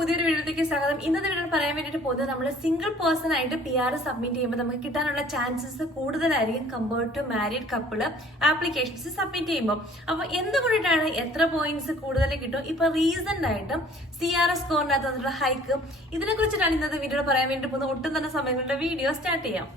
പുതിയൊരു വീഡിയോയിലേക്ക് സ്വാഗതം. ഇന്നത്തെ വീഡിയോ പറയാൻ വേണ്ടിയിട്ട് പോകുന്നത് നമ്മൾ സിംഗിൾ പേഴ്സൺ ആയിട്ട് PR സബ്മിറ്റ് ചെയ്യുമ്പോൾ നമുക്ക് കിട്ടാനുള്ള ചാൻസസ് കൂടുതലായിരിക്കും compared to married couple applications submit ചെയ്യുമ്പോൾ. അപ്പൊ എന്തുകൊണ്ടിട്ടാണ് എത്ര പോയിന്റ്സ് കൂടുതൽ കിട്ടും? ഇപ്പൊ റീസെന്റ് ആയിട്ട് CRS സ്കോറിനകത്ത് വന്നിട്ടുള്ള ഹൈക്ക്, ഇതിനെ കുറിച്ചിട്ടാണ് ഇന്നത്തെ വീഡിയോ പറയാൻ വേണ്ടി പോകുന്നത്. ഒട്ടും തന്നെ സമയങ്ങളുടെ വീഡിയോ സ്റ്റാർട്ട് ചെയ്യാം.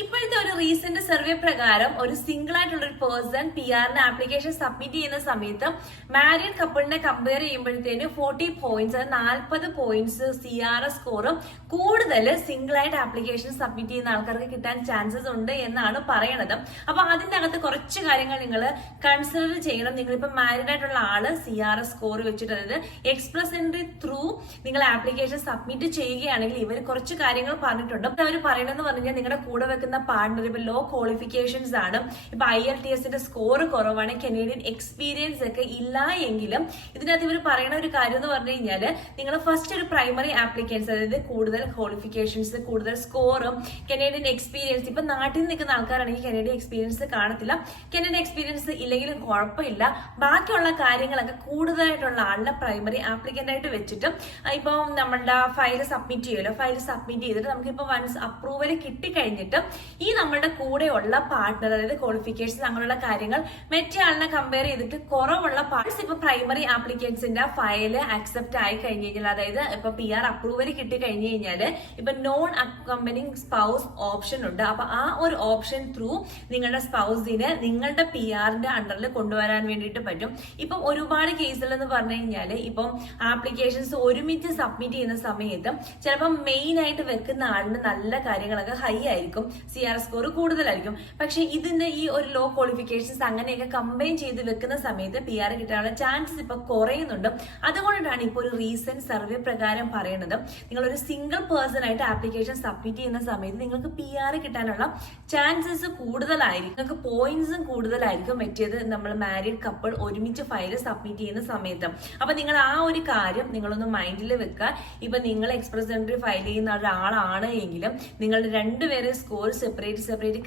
ഇപ്പോഴത്തെ ഒരു റീസെന്റ് സർവേ പ്രകാരം ഒരു സിംഗിൾ ആയിട്ടുള്ള ഒരു പേഴ്സൺ PR ആപ്ലിക്കേഷൻ സബ്മിറ്റ് ചെയ്യുന്ന സമയത്ത് മാരീഡ് കപ്പിളിനെ കമ്പയർ ചെയ്യുമ്പോഴത്തേന് 40 പോയിന്റ്സ് 40 പോയിന്റ്സ് CRS സ്കോറും കൂടുതൽ സിംഗിൾ ആയിട്ട് ആപ്ലിക്കേഷൻ സബ്മിറ്റ് ചെയ്യുന്ന ആൾക്കാർക്ക് കിട്ടാൻ ചാൻസസ് ഉണ്ട് എന്നാണ് പറയണത്. അപ്പൊ അതിന്റെ അകത്ത് കുറച്ച് കാര്യങ്ങൾ നിങ്ങൾ കൺസിഡർ ചെയ്യണം. നിങ്ങളിപ്പോ മാരീഡ് ആയിട്ടുള്ള ആള് CRS സ്കോർ വെച്ചിട്ട്, അതായത് എക്സ്പ്രസ് എൻട്രി ത്രൂ നിങ്ങൾ ആപ്ലിക്കേഷൻ സബ്മിറ്റ് ചെയ്യുകയാണെങ്കിൽ ഇവർ കുറച്ച് കാര്യങ്ങൾ പറഞ്ഞിട്ടുണ്ട്. അവർ പറയണമെന്ന് പറഞ്ഞാൽ നിങ്ങളുടെ കൂടെ വെക്കുന്ന പാർട്ണർ ഇപ്പൊ ലോ ക്വാളിഫിക്കേഷൻസ് ആണ്, ഇപ്പൊ IELTS സ്കോർ കുറവാണ്, കനേഡിയൻ എക്സ്പീരിയൻസ് ഒക്കെ ഇല്ല എങ്കിലും ഇതിനകത്ത് ഇവർ പറയുന്ന ഒരു കാര്യം എന്ന് പറഞ്ഞു കഴിഞ്ഞാല് നിങ്ങൾ ഫസ്റ്റ് ഒരു പ്രൈമറി ആപ്ലിക്കൻസ്, അതായത് കൂടുതൽ ക്വാളിഫിക്കേഷൻസ്, കൂടുതൽ സ്കോറും കനേഡിയൻ എക്സ്പീരിയൻസ്, ഇപ്പൊ നാട്ടിൽ നിൽക്കുന്ന ആൾക്കാരാണെങ്കിൽ കനേഡിയൻ എക്സ്പീരിയൻസ് കാണത്തില്ല, കനേഡിയൻ എക്സ്പീരിയൻസ് ഇല്ലെങ്കിലും കുഴപ്പമില്ല, ബാക്കിയുള്ള കാര്യങ്ങളൊക്കെ കൂടുതലായിട്ടുള്ള ആളിനെ പ്രൈമറി ആപ്ലിക്കന്റ് ആയിട്ട് വെച്ചിട്ട് ഇപ്പൊ നമ്മളുടെ ഫയൽ സബ്മിറ്റ് ചെയ്യുമല്ലോ, ഫയൽ സബ്മിറ്റ് ചെയ്തിട്ട് നമുക്കിപ്പോ വൺസ് അപ്രൂവൽ കിട്ടിക്കഴിഞ്ഞിട്ട് ഈ നമ്മളുടെ കൂടെയുള്ള പാർട്ട്ണർ, അതായത് ക്വാളിഫിക്കേഷൻ അങ്ങനെയുള്ള കാര്യങ്ങൾ മറ്റേ ആളിനെ കമ്പയർ ചെയ്തിട്ട് കുറവുള്ള പാർട്സ് ഇപ്പൊ പ്രൈമറി ആപ്ലിക്കൻസിന്റെ ഫയല് അക്സെപ്റ്റ് ആയി കഴിഞ്ഞു കഴിഞ്ഞാൽ, അതായത് ഇപ്പൊ PR അപ്രൂവൽ കിട്ടി കഴിഞ്ഞു കഴിഞ്ഞാല് ഇപ്പൊ നോൺ അക്കമ്പനിങ് സ്പൗസ് ഓപ്ഷൻ ഉണ്ട്. അപ്പൊ ആ ഒരു ഓപ്ഷൻ ത്രൂ നിങ്ങളുടെ സ്പൗസിനെ നിങ്ങളുടെ PR അണ്ടറിൽ കൊണ്ടുവരാൻ വേണ്ടിയിട്ട് പറ്റും. ഇപ്പം ഒരുപാട് കേസുകൾ എന്ന് പറഞ്ഞു കഴിഞ്ഞാല് ഇപ്പം ആപ്ലിക്കേഷൻസ് ഒരുമിച്ച് സബ്മിറ്റ് ചെയ്യുന്ന സമയത്ത് ചിലപ്പോൾ മെയിൻ ആയിട്ട് വെക്കുന്ന ആളിന് നല്ല കാര്യങ്ങളൊക്കെ ഹൈ ആയിരിക്കും, CRS സ്കോർ കൂടുതലായിരിക്കും. പക്ഷെ ഇതിന്റെ ഈ ഒരു ലോ ക്വാളിഫിക്കേഷൻസ് അങ്ങനെയൊക്കെ കമ്പൈൻ ചെയ്ത് വെക്കുന്ന സമയത്ത് PR കിട്ടാനുള്ള ചാൻസസ് ഇപ്പൊ കുറയുന്നുണ്ട്. അതുകൊണ്ടാണ് ഇപ്പൊ ഒരു റീസെന്റ് സർവേ പ്രകാരം പറയുന്നത്, നിങ്ങൾ ഒരു സിംഗിൾ പേഴ്സൺ ആയിട്ട് ആപ്ലിക്കേഷൻ സബ്മിറ്റ് ചെയ്യുന്ന സമയത്ത് നിങ്ങൾക്ക് PR കിട്ടാനുള്ള ചാൻസസ് കൂടുതലായിരിക്കും, നിങ്ങൾക്ക് പോയിന്റ്സും കൂടുതലായിരിക്കും മറ്റേത് നമ്മൾ മാരീഡ് കപ്പിൾ ഒരുമിച്ച് ഫയൽ സബ്മിറ്റ് ചെയ്യുന്ന സമയത്ത്. അപ്പൊ നിങ്ങൾ ആ ഒരു കാര്യം നിങ്ങളൊന്ന് മൈൻഡിൽ വെക്കുക. ഇപ്പൊ നിങ്ങൾ എക്സ്പ്രസ് എൻട്രി ഫയൽ ചെയ്യുന്ന ഒരാളാണ് എങ്കിലും നിങ്ങളുടെ രണ്ടുപേരെ സ്കോർ സെപ്പറേറ്റ്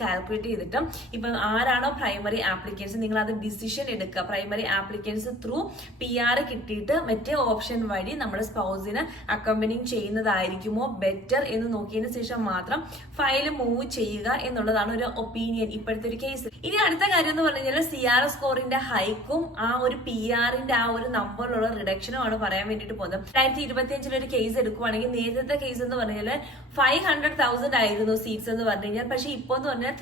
കാൽക്കുലേറ്റ് ചെയ്തിട്ട് ഇപ്പൊ ആരാണോ പ്രൈമറി ആപ്ലിക്കൻസ് നിങ്ങൾ അത് ഡിസിഷൻ എടുക്കുക. പ്രൈമറി ആപ്ലിക്കൻസ് ത്രൂ PR കിട്ടിയിട്ട് മറ്റേ ഓപ്ഷൻ വഴി നമ്മുടെ സ്പൗസിന് അക്കമ്പനിങ് ചെയ്യുന്നതായിരിക്കുമോ ബെറ്റർ എന്ന് നോക്കിയതിനു ശേഷം മാത്രം ഫയൽ മൂവ് ചെയ്യുക എന്നുള്ളതാണ് ഒരു ഒപ്പീനിയൻ ഇപ്പോഴത്തെ ഒരു കേസ്. ഇനി അടുത്ത കാര്യം എന്ന് പറഞ്ഞു കഴിഞ്ഞാൽ CRS സ്കോറിന്റെ ഹൈക്കും ആ ഒരു PR ആ ഒരു നമ്പറിലുള്ള റിഡക്ഷനും ആണ് പറയാൻ വേണ്ടിയിട്ട് പോകുന്നത്. 2025 ഒരു കേസ് എടുക്കുവാണെങ്കിൽ നേരത്തെ കേസ് എന്ന് പറഞ്ഞാൽ 500,000 ആയിരുന്നു സീറ്റ്സ് എന്ന് പറഞ്ഞു കഴിഞ്ഞാൽ, പക്ഷെ ഇപ്പൊ എന്ന് പറഞ്ഞാൽ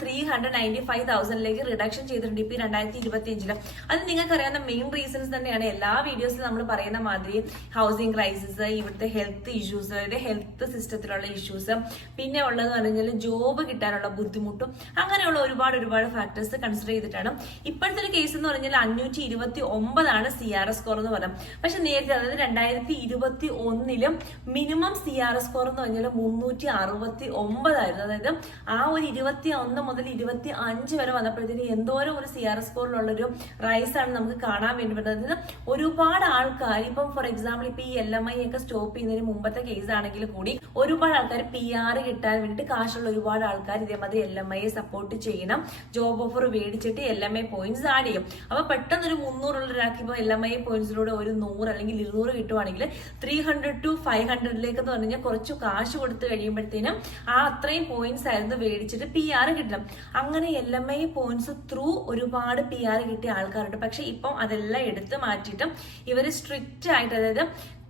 395,000 റിഡക്ഷൻ ചെയ്തിട്ടുണ്ട് ഇപ്പൊ 2025. അത് നിങ്ങൾക്ക് അറിയാവുന്ന മെയിൻ റീസൺസ് തന്നെയാണ്. എല്ലാ വീഡിയോസിലും നമ്മൾ പറയുന്ന മാതിരി ഹൗസിംഗ് ക്രൈസിസ്, ഇവിടുത്തെ ഹെൽത്ത് ഇഷ്യൂസ്, അതായത് ഹെൽത്ത് സിസ്റ്റത്തിലുള്ള ഇഷ്യൂസ്, പിന്നെ ഉള്ളതെന്ന് പറഞ്ഞാൽ ജോബ് കിട്ടാനുള്ള ബുദ്ധിമുട്ടും, അങ്ങനെയുള്ള ഒരുപാട് ഫാക്ടേഴ്സ് കൺസിഡർ ചെയ്തിട്ടാണ് ഇപ്പോഴത്തെ ഒരു കേസ് എന്ന് പറഞ്ഞാൽ 529 CRS സ്കോർ എന്ന് പറയാം. പക്ഷെ നേരത്തെ, അതായത് 2021 മിനിമം CRS സ്കോർ എന്ന് പറഞ്ഞാൽ 369 ആയിരുന്നു. അതായത് ആ ഒരു 21 മുതൽ 25 വരെ വന്നപ്പോഴത്തേന് എന്തോരം ഒരു CRS സ്കോറിലുള്ളൊരു റൈസ് ആണ് നമുക്ക് കാണാൻ വേണ്ടി പറ്റുന്നത്. ഒരുപാട് ആൾക്കാർ ഇപ്പം ഫോർ എക്സാമ്പിൾ ഇപ്പൊ ഈ LMI ഒക്കെ സ്റ്റോപ്പ് ചെയ്യുന്നതിന് മുമ്പത്തെ കേസ് ആണെങ്കിൽ കൂടി ഒരുപാട് ആൾക്കാർ PR കിട്ടാൻ വേണ്ടിയിട്ട് കാശുള്ള ഒരുപാട് ആൾക്കാർ ഇതേമാതിരി LMI സപ്പോർട്ട് ചെയ്യണം, ജോബ് ഓഫർ മേടിച്ചിട്ട് LMI പോയിന്റ്സ് ആഡ് ചെയ്യും. അപ്പൊ പെട്ടെന്ന് ഒരു 300 ഒരാൾക്ക് ഇപ്പൊ LMI പോയിന്റ്സിലൂടെ ഒരു 100 അല്ലെങ്കിൽ 200 കിട്ടുവാണെങ്കിൽ 300 to 500 എന്ന് പറഞ്ഞാൽ കുറച്ച് കാശ് കൊടുത്ത് കഴിയുമ്പോഴത്തേനും ആ അത്രയും പോയിന്റ്സ് ആയിരുന്നു മേടിച്ചിട്ട് PR കിട്ടണം. അങ്ങനെ LMI പോയിന്റ്സ് ത്രൂ ഒരുപാട് PR കിട്ടിയ ആൾക്കാരുണ്ട്. പക്ഷെ ഇപ്പം അതെല്ലാം എടുത്തു മാറ്റിയിട്ട് ഇവര് സ്ട്രിക്റ്റ് ആയിട്ട്, അതായത്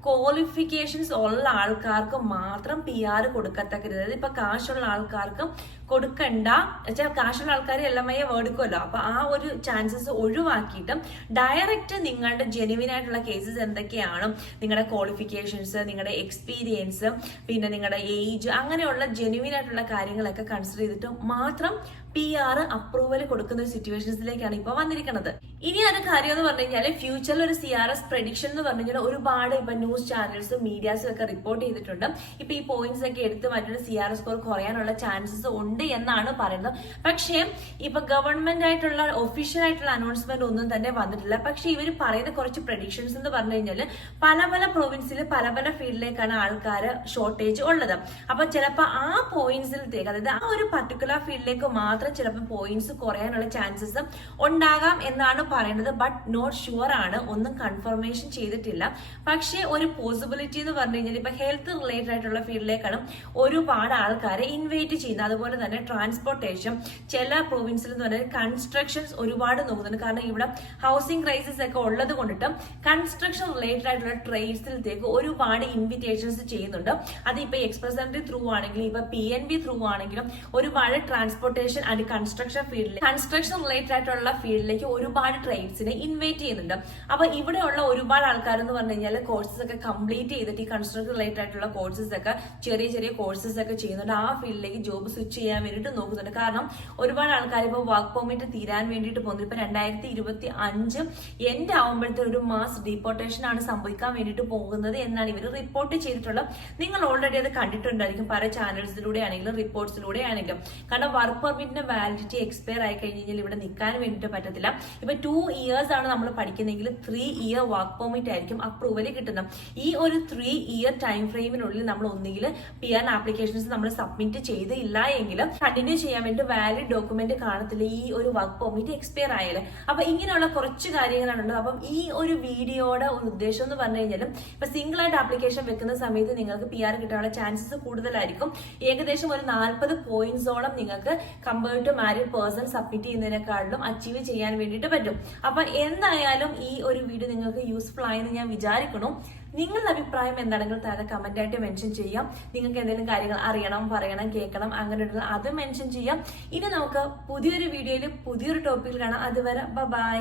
ക്വാളിഫിക്കേഷൻസ് ഉള്ള ആൾക്കാർക്ക് മാത്രം PR കൊടുക്കത്തക്ക, അതായത് ഇപ്പൊ കാശുള്ള ആൾക്കാർക്ക് കൊടുക്കണ്ട വെച്ചാൽ കാശുള്ള ആൾക്കാർ LMI മേടിക്കുമല്ലോ. അപ്പൊ ആ ഒരു ചാൻസസ് ഒഴിവാക്കിയിട്ട് ഡയറക്റ്റ് നിങ്ങളുടെ ജെനുവിൻ ആയിട്ടുള്ള കേസസ് എന്തൊക്കെയാണ്, നിങ്ങളുടെ ക്വാളിഫിക്കേഷൻസ്, നിങ്ങളുടെ എക്സ്പീരിയൻസ്, പിന്നെ നിങ്ങളുടെ ഏജ്, അങ്ങനെയുള്ള ജെനുവിൻ ആയിട്ടുള്ള കാര്യങ്ങളൊക്കെ കൺസിഡർ ചെയ്തിട്ട് മാത്രം PR അപ്രൂവൽ കൊടുക്കുന്ന ഒരു സിറ്റുവേഷൻസിലേക്കാണ് ഇപ്പൊ വന്നിരിക്കുന്നത്. ഇനി ഒരു കാര്യം എന്ന് പറഞ്ഞു കഴിഞ്ഞാൽ ഫ്യൂച്ചറിൽ ഒരു CRS പ്രഡിക്ഷൻ എന്ന് പറഞ്ഞു കഴിഞ്ഞാൽ ഒരുപാട് ഇപ്പൊ ന്യൂസ് ചാനൽസും മീഡിയാസും ഒക്കെ റിപ്പോർട്ട് ചെയ്തിട്ടുണ്ട്. ഇപ്പൊ ഈ പോയിന്റ്സ് ഒക്കെ എടുത്ത് മാറ്റുന്ന CRS സ്കോർ കുറയാനുള്ള ചാൻസസ് ഉണ്ട് എന്നാണ് പറയുന്നത്. പക്ഷേ ഇപ്പൊ ഗവൺമെന്റ് ആയിട്ടുള്ള ഒഫീഷ്യൽ ആയിട്ടുള്ള അനൗൺസ്മെന്റ് ഒന്നും തന്നെ വന്നിട്ടില്ല. പക്ഷെ ഇവർ പറയുന്ന കുറച്ച് പ്രഡിക്ഷൻസ് എന്ന് പറഞ്ഞു കഴിഞ്ഞാൽ പല പ്രൊവിൻസിൽ പല ഫീൽഡിലേക്കാണ് ആൾക്കാര് ഷോർട്ടേജ് ഉള്ളത്. അപ്പൊ ചിലപ്പോൾ ആ പോയിന്റ്സിലേക്ക്, അതായത് ആ ഒരു പർട്ടിക്കുലർ ഫീൽഡിലേക്ക് മാത്രം മാത്രം ചിലപ്പോൾ പോയിന്റ്സ് കുറയാനുള്ള ചാൻസസ് ഉണ്ടാകാം എന്നാണ് പറയുന്നത്. ബട്ട് നോട്ട് ഷുവർ ആണ്, ഒന്നും കൺഫർമേഷൻ ചെയ്തിട്ടില്ല. പക്ഷേ ഒരു പോസിബിലിറ്റി എന്ന് പറഞ്ഞു കഴിഞ്ഞാൽ ഇപ്പൊ ഹെൽത്ത് റിലേറ്റഡ് ആയിട്ടുള്ള ഫീൽഡിലേക്കാണ് ഒരുപാട് ആൾക്കാരെ ഇൻവൈറ്റ് ചെയ്യുന്നത്. അതുപോലെ തന്നെ ട്രാൻസ്പോർട്ടേഷൻ, ചില പ്രൊവിൻസിൽ എന്ന് പറഞ്ഞാൽ കൺസ്ട്രക്ഷൻസ് ഒരുപാട് നോക്കുന്നുണ്ട്. കാരണം ഇവിടെ ഹൗസിംഗ് ക്രൈസിസ് ഒക്കെ ഉള്ളത് കൊണ്ടിട്ട് കൺസ്ട്രക്ഷൻ റിലേറ്റഡ് ആയിട്ടുള്ള ട്രേഡ്സിലേക്ക് ഒരുപാട് ഇൻവിറ്റേഷൻസ് ചെയ്യുന്നുണ്ട്. അത് ഇപ്പൊ എക്സ്പ്രസ് എൻട്രി ത്രൂ ആണെങ്കിലും ഇപ്പൊ PNB ത്രൂ ആണെങ്കിലും ഒരുപാട് ട്രാൻസ്പോർട്ടേഷൻ ആൻഡ് കൺസ്ട്രക്ഷൻ ഫീൽഡിൽ കൺസ്ട്രക്ഷൻ റിലേറ്റഡ് ആയിട്ടുള്ള ഫീൽഡിലേക്ക് ഒരുപാട് ട്രേഡ്സിനെ ഇൻവൈറ്റ് ചെയ്യുന്നുണ്ട്. അപ്പൊ ഇവിടെയുള്ള ഒരുപാട് ആൾക്കാർ എന്ന് പറഞ്ഞു കഴിഞ്ഞാൽ കോഴ്സസ് ഒക്കെ കംപ്ലീറ്റ് ചെയ്തിട്ട് ഈ കൺസ്ട്രക്ഷൻ റിലേറ്റഡ് ആയിട്ടുള്ള കോഴ്സസ് ഒക്കെ ചെറിയ കോഴ്സസ് ഒക്കെ ചെയ്യുന്നുണ്ട്. ആ ഫീൽഡിലേക്ക് ജോബ് സ്വിച്ച് ചെയ്യാൻ വേണ്ടിയിട്ട് നോക്കുന്നുണ്ട്. കാരണം ഒരുപാട് ആൾക്കാർ ഇപ്പോൾ വർക്ക് പെർമിറ്റ് തീരാൻ വേണ്ടിയിട്ട് പോകുന്നത്. ഇപ്പൊ 2025 എൻഡ് ആവുമ്പോഴത്തെ ഒരു മാസ് ഡീപ്പോർട്ടേഷൻ ആണ് സംഭവിക്കാൻ വേണ്ടിയിട്ട് പോകുന്നത് എന്നാണ് ഇവർ റിപ്പോർട്ട് ചെയ്തിട്ടുള്ളത്. നിങ്ങൾ ഓൾറെഡി അത് കണ്ടിട്ടുണ്ടായിരിക്കും പല ചാനൽസിലൂടെ ആണെങ്കിലും റിപ്പോർട്ട്സിലൂടെ ആണെങ്കിലും. കാരണം വർക്ക് പെർമിറ്റിന്റെ വാലിഡിറ്റി എക്സ്പയർ ആയി കഴിഞ്ഞാൽ ഇവിടെ നിൽക്കാൻ വേണ്ടിയിട്ട് പറ്റത്തില്ല. ഇപ്പൊ 2 ഇയേഴ്സ് ആണ് നമ്മൾ പഠിക്കുന്നതെങ്കിൽ 3 ഇയർ വർക്ക് പെർമിറ്റ് ആയിരിക്കും അപ്രൂവൽ കിട്ടുന്നത്. ഈ ഒരു 3 ഇയർ ടൈം ഫ്രെയിമിനുള്ളിൽ നമ്മൾ ഒന്നുകിൽ PR ആപ്ലിക്കേഷൻസ് നമ്മൾ സബ്മിറ്റ് ചെയ്തില്ല എങ്കിൽ കണ്ടിന്യൂ ചെയ്യാൻ വേണ്ടി വാലിഡ് ഡോക്യുമെന്റ് കാണത്തില്ല ഈ ഒരു വർക്ക് പെർമിറ്റ് എക്സ്പയർ ആയാലും. അപ്പൊ ഇങ്ങനെയുള്ള കുറച്ച് കാര്യങ്ങളാണ് ഉള്ളത്. അപ്പം ഈ ഒരു വീഡിയോയുടെ ഉദ്ദേശം എന്ന് പറഞ്ഞു കഴിഞ്ഞാലും ഇപ്പൊ സിംഗിൾ ആയിട്ട് ആപ്ലിക്കേഷൻ വെക്കുന്ന സമയത്ത് നിങ്ങൾക്ക് PR കിട്ടാനുള്ള ചാൻസസ് കൂടുതലായിരിക്കും. ഏകദേശം ഒരു 40 പോയിന്റ്സോളം നിങ്ങൾക്ക് compared to married person submit ചെയ്യുന്നതിനെക്കാളും അച്ചീവ് ചെയ്യാൻ വേണ്ടിയിട്ട് പറ്റും. അപ്പൊ എന്തായാലും ഈ ഒരു വീഡിയോ നിങ്ങൾക്ക് യൂസ്ഫുൾ ആയെന്ന് ഞാൻ വിചാരിക്കുന്നു. നിങ്ങളുടെ അഭിപ്രായം എന്താണെങ്കിൽ താഴെ കമന്റ് ആയിട്ട് മെൻഷൻ ചെയ്യാം. നിങ്ങൾക്ക് എന്തെങ്കിലും കാര്യങ്ങൾ അറിയണം, പറയണം, കേൾക്കണം, അങ്ങനെ അത് മെൻഷൻ ചെയ്യാം. ഇനി നമുക്ക് പുതിയൊരു വീഡിയോയിൽ പുതിയൊരു ടോപ്പിക്കിൽ കാണാം. അതുവരെ ബൈ.